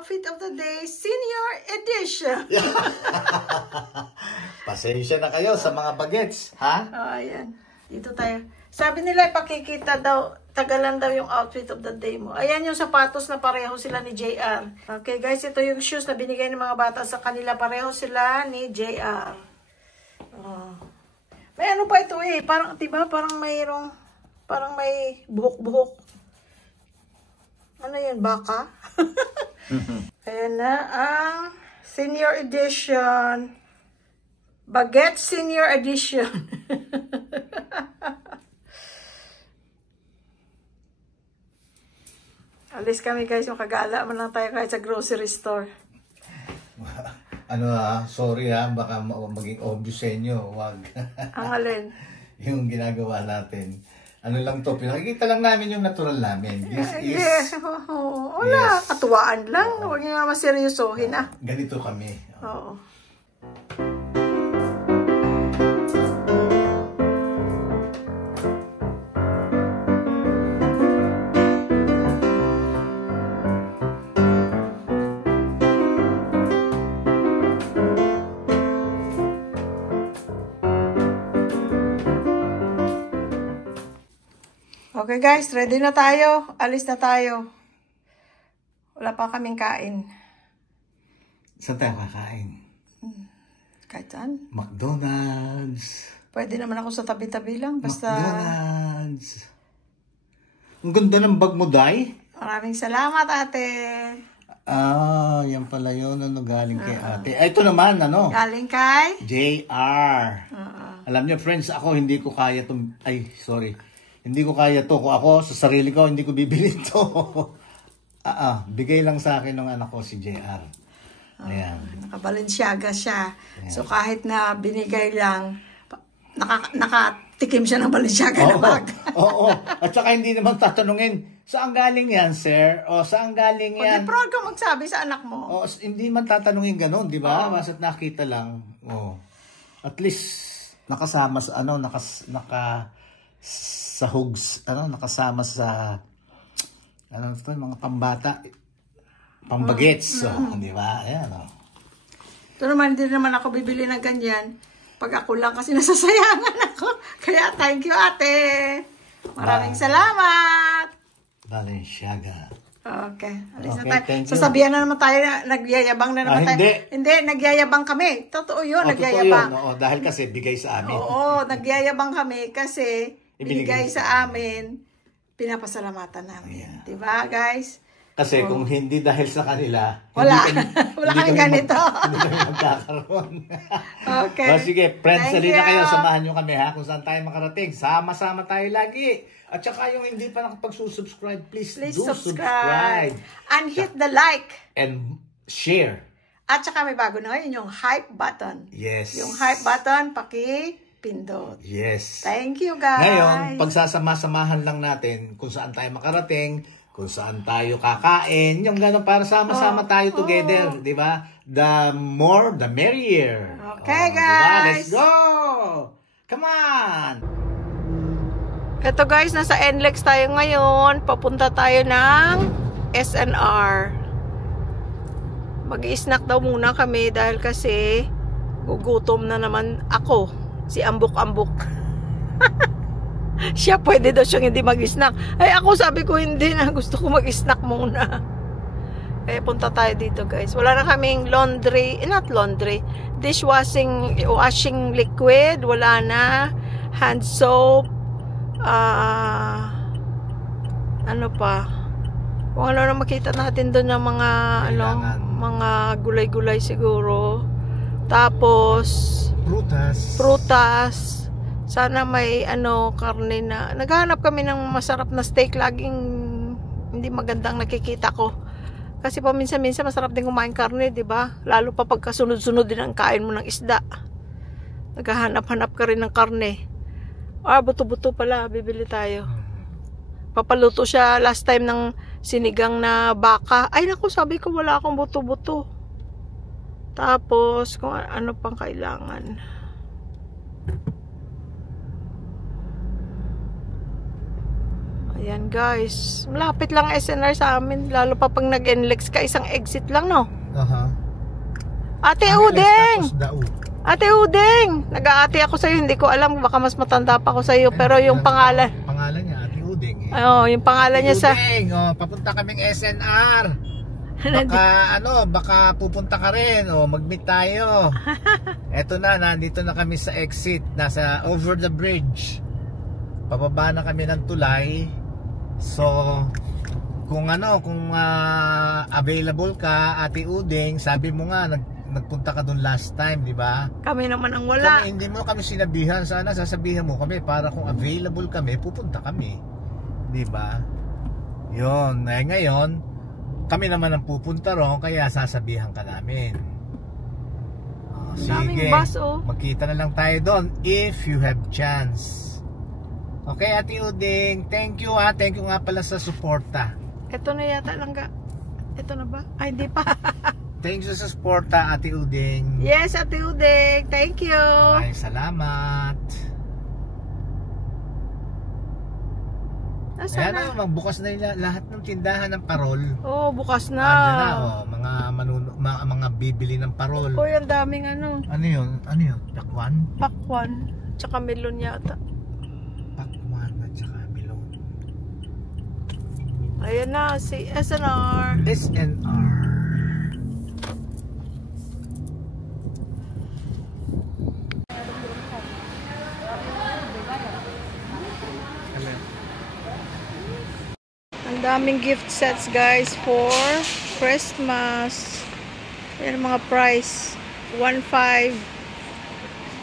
outfit of the day, senior edition. Pasensya na kayo sa mga bagets, ha? Oh, ayan. Dito tayo. Sabi nila, ipakikita daw, tagalan daw yung outfit of the day mo. Ayan yung sapatos na pareho sila ni JR. Okay guys, ito yung shoes na binigay ng mga bata sa kanila. Pareho sila ni JR. Oh. May ano pa ito eh. Parang, diba? Parang mayroong, parang may buhok-buhok. Ano yun? Baka? Ayan na ang senior edition. Baguette senior edition. Alis kami guys, makagala man lang tayo kahit sa grocery store. Ano sorry baka maging obvious sa inyo, wag. Ang alin? Yung ginagawa natin. Ano lang to, pinakikita lang namin yung natural namin. This is... Wala, katuwaan lang. Huwag nyo naman seryosohin Ganito kami. Oo. Okay guys, ready na tayo. Alis na tayo. Wala pa kaming kain. Saan tayo kakain? Kahit saan? McDonald's. Pwede naman ako sa tabi-tabi lang. Basta... McDonald's. Ang ganda ng bag mo, Day. Maraming salamat, ate. Yan pala yun. Ano, galing kay ate. Ito naman, ano? Galing kay? JR. Alam niyo, friends, ako hindi ko kaya itong... Ay, sorry. Hindi ko kaya to. Kung ako, sa sarili ko, hindi ko bibili to. Bigay lang sa akin ng anak ko si JR. Ayan. Naka-Balenciaga siya. Ayan. So kahit na binigay lang, nakatikim siya ng Balenciaga na bag. Oo. At saka hindi naman tatanungin, saan galing yan, sir? O saan galing yan? O di proud ka magsabi sa anak mo. Hindi man tatanungin ganun, di ba? Basta't nakita lang. At least, nakasama sa, nakasama sa mga pambata, pambagets, di ba? Ayan, Ito naman, hindi naman ako bibili ng ganyan. Pag ako lang kasi nasasayangan ako. Kaya thank you, ate. Maraming salamat. Balenciaga. Okay. Alis na tayo. Thank you. Sasabihan na naman tayo na nagyayabang na naman tayo. Hindi, nagyayabang kami. Totoo yun, nagyayabang. Totoo yun. Dahil kasi bigay sa amin. Oo, nagyayabang kami kasi binigay sa amin, pinapasalamatan namin. Yeah. Diba, guys? Kasi kung hindi dahil sa kanila, wala kami ganito. Hindi kami magkakaroon. Okay. Sige, friends, sali na kayo. Samahan nyo kami kung saan tayo makarating. Sama-sama tayo lagi. At saka yung hindi pa nakapag-subscribe, please do subscribe. And hit the like. And share. At saka may bago na ngayon, yung hype button. Yes. Yung hype button, pindot. Yes. Thank you, guys. Ngayon, pagsasama-samahan lang natin kung saan tayo makarating, kung saan tayo kakain, yung gano'n para sama-sama tayo together, di ba? The more, the merrier. Okay, guys. Diba? Let's go! Come on! Ito guys, nasa NLEX tayo ngayon. Papunta tayo ng SNR. Mag-i-snack daw muna kami dahil kasi gugutom na naman ako. Si Ambok-Ambok. Siya pwede daw siyang hindi mag-snack. Ay ako sabi ko hindi na. Gusto ko mag-snack muna. Kaya punta tayo dito guys. Wala na kaming laundry. Not laundry. Washing liquid. Wala na. Hand soap. Ano pa? Kung ano na makita natin doon ng mga mga gulay-gulay siguro. Tapos prutas. Sana may karne na. Naghahanap kami ng masarap na steak. Laging hindi magandang nakikita ko. Kasi paminsan-minsan masarap din kumain karne, 'di ba? Lalo pa pagka sunod-sunod din ang kain mo ng isda. Naghahanap-hanap ka rin ng karne. Buto-buto pala, bibili tayo. Papaluto siya last time ng sinigang na baka. Ay naku, sabi ko wala akong buto-buto. Tapos kung ano pang kailangan. Ayan guys, malapit lang SNR sa amin, lalo pa pag nag-NLEX ka, isang exit lang, no? Ate Udeng! Ate Udeng! Nag-aati ako sa'yo, hindi ko alam, baka mas matanda pa ako sa'yo, pero yung pangalan. Pangalan niya, Ate Udeng. Oo, yung pangalan niya sa... Udeng, papunta kaming SNR. Baka pupunta ka rin, mag-meet tayo. Eto na, nandito na kami sa exit, nasa over the bridge. Pababa na kami ng tulay. So, kung available ka, Ate Udeng, sabi mo nga, nagpunta ka doon last time, di ba? Kami naman ang wala. Hindi mo kami sinabihan, sana sasabihan mo kami para kung available kami, pupunta kami. Di ba? Yun, ngayon, kami naman ang pupunta ron, kaya sasabihan ka namin. Sige, bus, magkita na lang tayo doon if you have chance. Okay, Ate Udeng, thank you thank you nga pala sa suporta. Ito na yata lang ka. Ito na ba? Ay, hindi pa. Thanks sa suporta, Ate Udeng. Yes, Ate Udeng, thank you. Ay, salamat. Ayan na, magbukas na lahat ng tindahan ng parol. Oo, bukas na. Andiyan na, mga bibili ng parol. Uy, ang daming ano. Ano yun? Pakwan? Pakwan. Tsaka melon yata. Pakwan at tsaka melon. Ayan na, si SNR. SNR. Ang daming gift sets guys for Christmas. Ayan mga price. 1.5.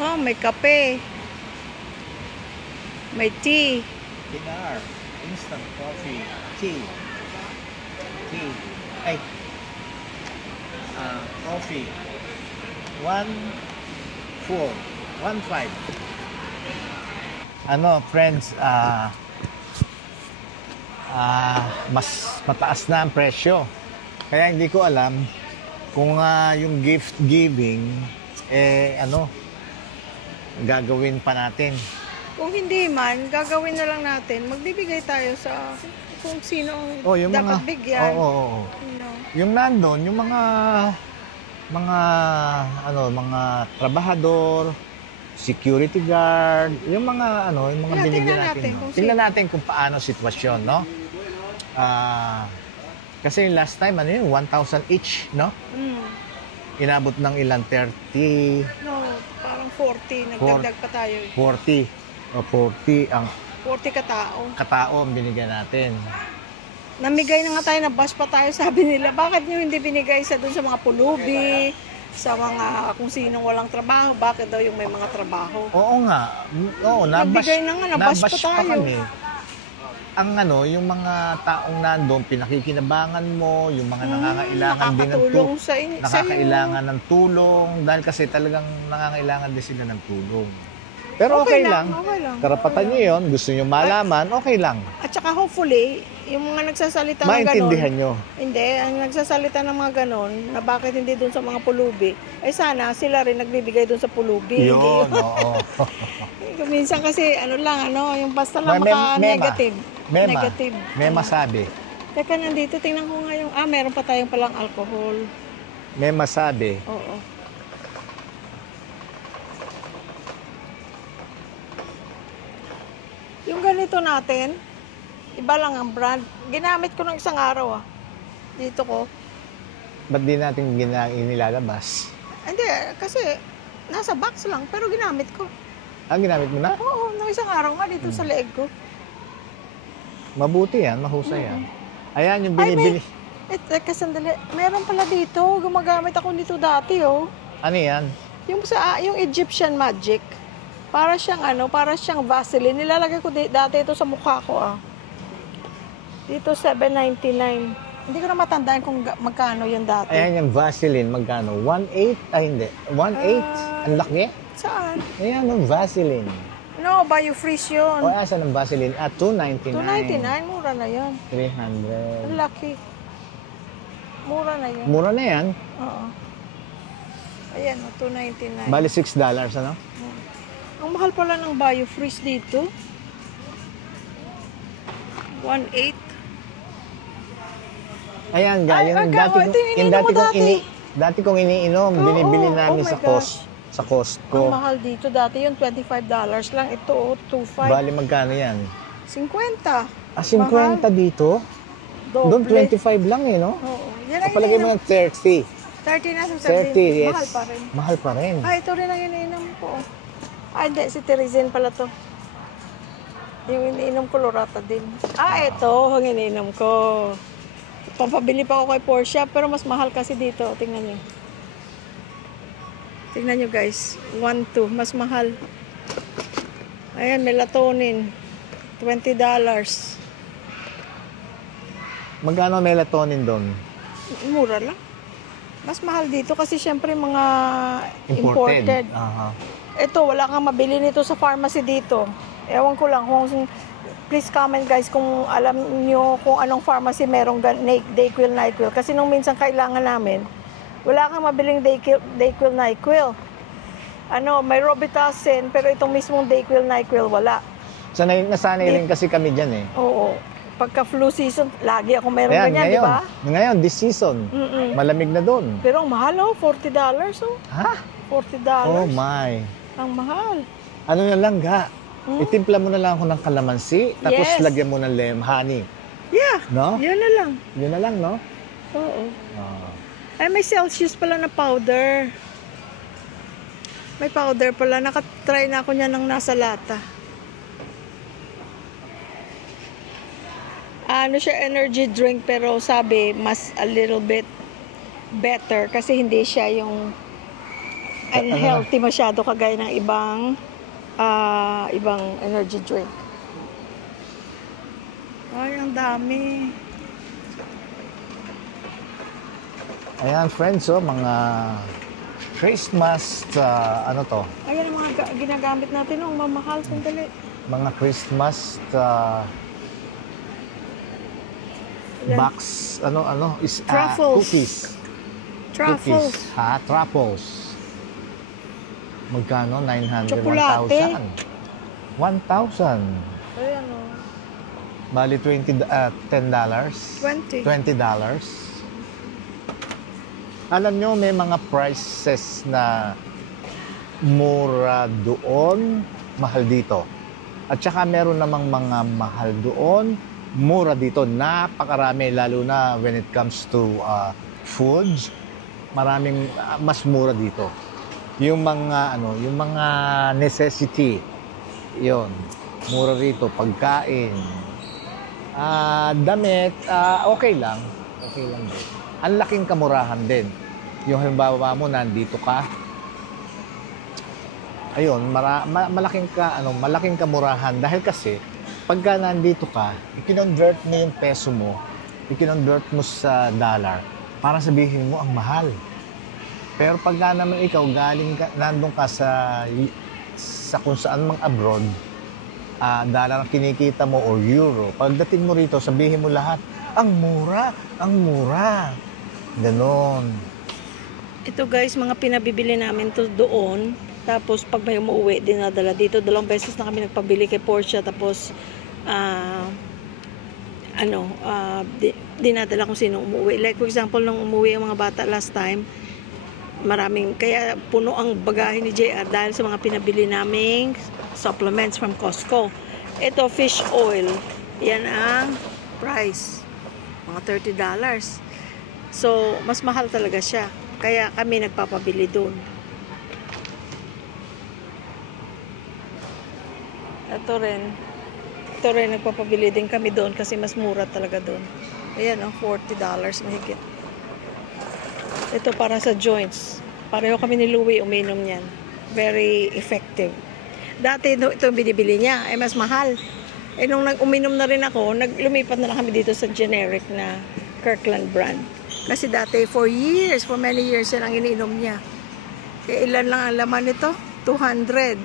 Oh, may kape. May tea. Dinar. Instant coffee. Tea. Ay. Coffee. 1.4. 1.5. Friends, mas mataas na ang presyo. Kaya hindi ko alam kung yung gift giving gagawin pa natin. Kung hindi man, gagawin na lang natin. Magbibigay tayo sa kung sino ang yung dapat bigyan. Oo. Yung nandun, yung mga trabahador, security guard, yung mga binigyan natin. Tingnan natin kung paano sitwasyon, no? Kasi last time 1,000 each, no? Inabot ng ilang 30. No, parang 40, nagdagdag pa tayo. 40 ang 40 katao ang binigyan natin. Namigay na nga tayo, na bus pa tayo, sabi nila. Bakit nyo hindi binigay sa doon sa mga pulubi, sa mga kung sinong walang trabaho? Bakit daw yung may mga trabaho? Oo nga. Nabigay na nga, na-bus pa tayo. Kami. Ang yung mga taong nandoon, pinakikinabangan mo, yung mga nangangailangan din ng tulong. Nakakailangan ng tulong. Dahil kasi talagang nangangailangan din sila ng tulong. Pero okay lang. Karapatan nyo yun. Gusto nyo malaman, okay lang. At saka hopefully, yung mga nagsasalita ng ganon. Maintindihan nyo. Hindi, ang nagsasalita ng mga ganon, na bakit hindi doon sa mga pulubi, ay sana sila rin nagbibigay doon sa pulubi. Yun, oo. Minsan kasi, yung basta lang maka-negative. Negative. May masabi. Teka, nandito, tingnan ko nga yung, meron pa tayong palang alcohol. May masabi. Oo. Yung ganito natin, iba lang ang brand. Ginamit ko ng isang araw Dito ko. Ba't di natin inilalabas? Hindi, kasi nasa box lang, pero ginamit ko. Ginamit mo na? Oo, ng isang araw nga dito sa leeg ko. Mabuti yan, mahusay yan. Ayan yung binibili. Teka, sandali. Meron pala dito. Gumagamit ako dito dati, Ano yan? Yung Egyptian Magic. Para siyang Vaseline. Nilalagay ko dati ito sa mukha ko, Dito, $7.99. Hindi ko na matandaan kung magkano yan dati. Ayan yung Vaseline, magkano? 1.8? Ay, hindi. 1.8? Ang laki? Saan? Ayan yung Vaseline. No, BioFreeze yun. Asan ang Vaseline? $2.99. $2.99, mura na yun. 300. Ang laki. Mura na yun. Mura na yan? Oo. Ayan, $2.99. Bali $6, ano? Ang mahal pala ng BioFreeze dito. 1.8. Ayan, Ay, yung ikaw, ito yung iniinom mo dati kong iniinom, Oo, binibili namin oh sa my gosh. sa Costco. Ang mahal dito. Dati yung $25 lang. Ito, 2.5. Bali, magkano yan? 50. 50 dito? Doon, Doble. 25 lang eh, no? Oo. Yan ang Kapalagay mo iniinom. ng 30. 30 na sa 30, sabihin. yes. Mahal pa rin. Mahal pa rin. Ito rin ang iniinom ko. Hindi. Si Terezen pala to. Yung iniinom ko, Lorata din. Ito ang iniinom ko. Pampabili pa ako kay Portia, pero mas mahal kasi dito. Tingnan niyo. Tingnan nyo guys, 1.2, mas mahal. Ayan, melatonin, $20. Magkano melatonin doon? Mura lang. Mas mahal dito kasi syempre mga imported. Aha. Ito, wala kang mabili nito sa pharmacy dito. Ewan ko lang kung, please comment guys kung alam nyo kung anong pharmacy merong Dayquil, NyQuil. Kasi nung minsan kailangan namin, wala kang mabiling Dayquil, NyQuil. May Robitussin, pero itong mismong Dayquil, NyQuil, wala. Nasanay rin kasi kami dyan eh. Oo. Pagka flu season, lagi ako meron Ayan, ganyan, di ba? Ngayon, this season, malamig na doon. Pero ang mahal, $40. Ha? $40. Oh my. Ang mahal. Ano na lang, ga? Itimpla mo na lang ako ng kalamansi, tapos Yes. lagyan mo ng honey. Yeah. No? Yun na lang. Yun na lang, no? Oo. Ah. Ay, may Celsius pala na powder. May powder pala. Nakatry na ako niya ng nasa lata. Siya energy drink pero sabi mas a little bit better kasi hindi siya yung unhealthy masyado kagaya ng ibang energy drink. Ay, ang dami. Ayan, friends, mga Christmas, ano to? Ayan ang mga ginagamit natin, ang mamahal. Sandali. Mga Christmas box, is Truffles. cookies. Truffles. Cookies, truffles. Magkano? 900, Tsokolate. 1,000. 1,000. Ayan o. Bali, $10. $20. Alam nyo, may mga prices na mura doon, mahal dito. At saka meron namang mga mahal doon, mura dito. Napakarami, lalo na when it comes to foods, maraming mas mura dito. Yung mga necessity, yon mura rito. Pagkain, damit, okay lang din. Ang laking kamurahan din. Yung halimbawa mo, nandito ka, ayun, malaking kamurahan dahil kasi pagka nandito ka, i-convert mo yung peso mo, i-convert mo sa dollar, para sabihin mo ang mahal. Pero pagka naman ikaw nandun ka sa kung saan mang abroad, dollar ang kinikita mo or euro, pagdating mo rito, sabihin mo lahat, ang mura. Ganon. Ito guys, mga pinabibili namin to doon. Tapos pag may umuwi, dinadala dito. 2 beses na kami nagpabili kay Portia. Tapos, dinadala kung sino umuwi. Like for example, nung umuwi ang mga bata last time, kaya puno ang bagahe ni JR dahil sa mga pinabili naming supplements from Costco. Ito, fish oil. Yan ang price. Mga $30. So, mas mahal talaga siya. Kaya kami nagpapabili doon. Ito rin, nagpapabili din kami doon kasi mas mura talaga doon. Ayan, $40 mahigit. Ito para sa joints. Pareho kami ni Louie uminom niyan. Very effective. Dati ito yung binibili niya, ay mas mahal. Nung uminom na rin ako, lumipat na lang kami dito sa generic na Kirkland brand. Kasi dati for many years yan ang iniinom niya. Kaya ilan lang ang laman nito? 200.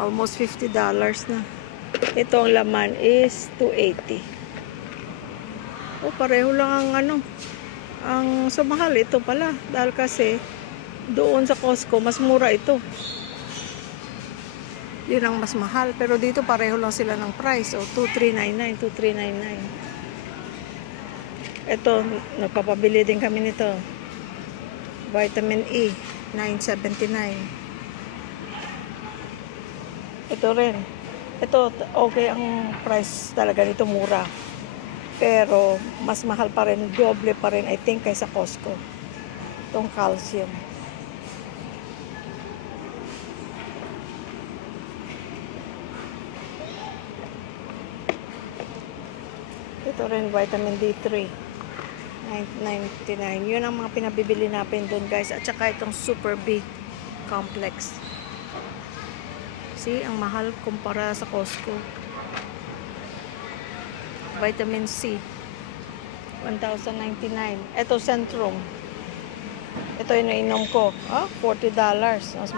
Almost $50 na. Ito ang laman is 280. Pareho lang ang mahal ito pala. Dahil kasi doon sa Costco, mas mura ito. Yun ang mas mahal. Pero dito pareho lang sila ng price. O, 2,399, 2,399. Ito, nagpapabili din kami nito. Vitamin E, 979. Ito rin. Ito, okay ang price talaga nito, mura. Pero, mas mahal pa rin, doble pa rin, I think, kaysa Costco. Itong calcium. Ito rin, vitamin D3. 999. Yun ang mga pinabibili natin doon, guys. At saka itong Super B Complex. See, ang mahal kumpara sa Costco. Vitamin C. 1,099. Ito, Centrum. Ito yung nainom ko. $40. Mas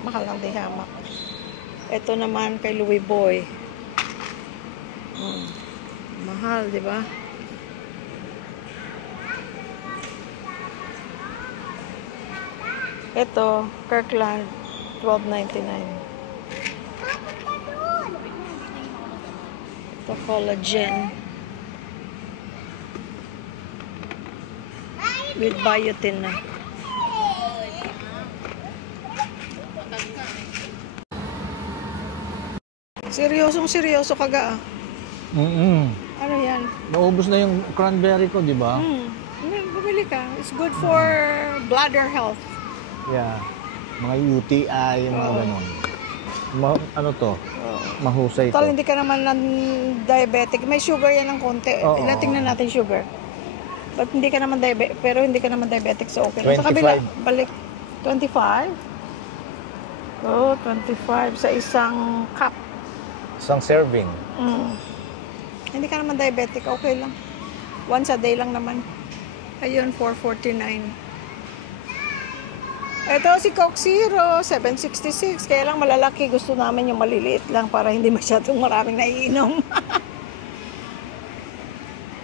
mahal ang dihamak. Ito naman kay Louis Boy. Mahal, di ba? Ito, Kirkland, $12.99. Ito, collagen. With biotin na. Seryoso kaga. Ano yan? Naubos na yung cranberry ko, di ba? Bumili ka. It's good for bladder health. Yeah. Mga UTI, mga ganon. Ano to? Mahusay to. Tal, hindi ka naman diabetic. May sugar yan ng konti. Tingnan natin sugar. But hindi ka naman diabetic, pero hindi ka naman diabetic, so okay. 25. Sa kabila, balik. 25? Oh, 25 sa isang cup. Isang serving. Hindi ka naman diabetic, okay lang. Once a day lang naman. Ayun, 449. Ito si Coke Zero, 766. Kaya lang malalaki. Gusto namin yung maliliit lang para hindi masyadong maraming naiinom.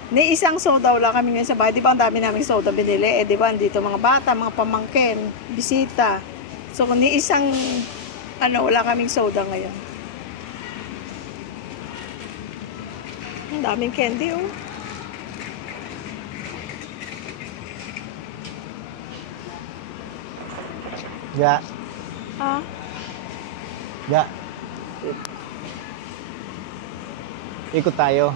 Ni isang soda wala kami ngayon sa bahay. Di ba ang dami naming soda binili? Di ba andito mga bata, mga pamangkin, bisita. So ni isang, wala kaming soda ngayon. Ang daming candy, oh. Yeah. Ha? Yeah. Ikot tayo.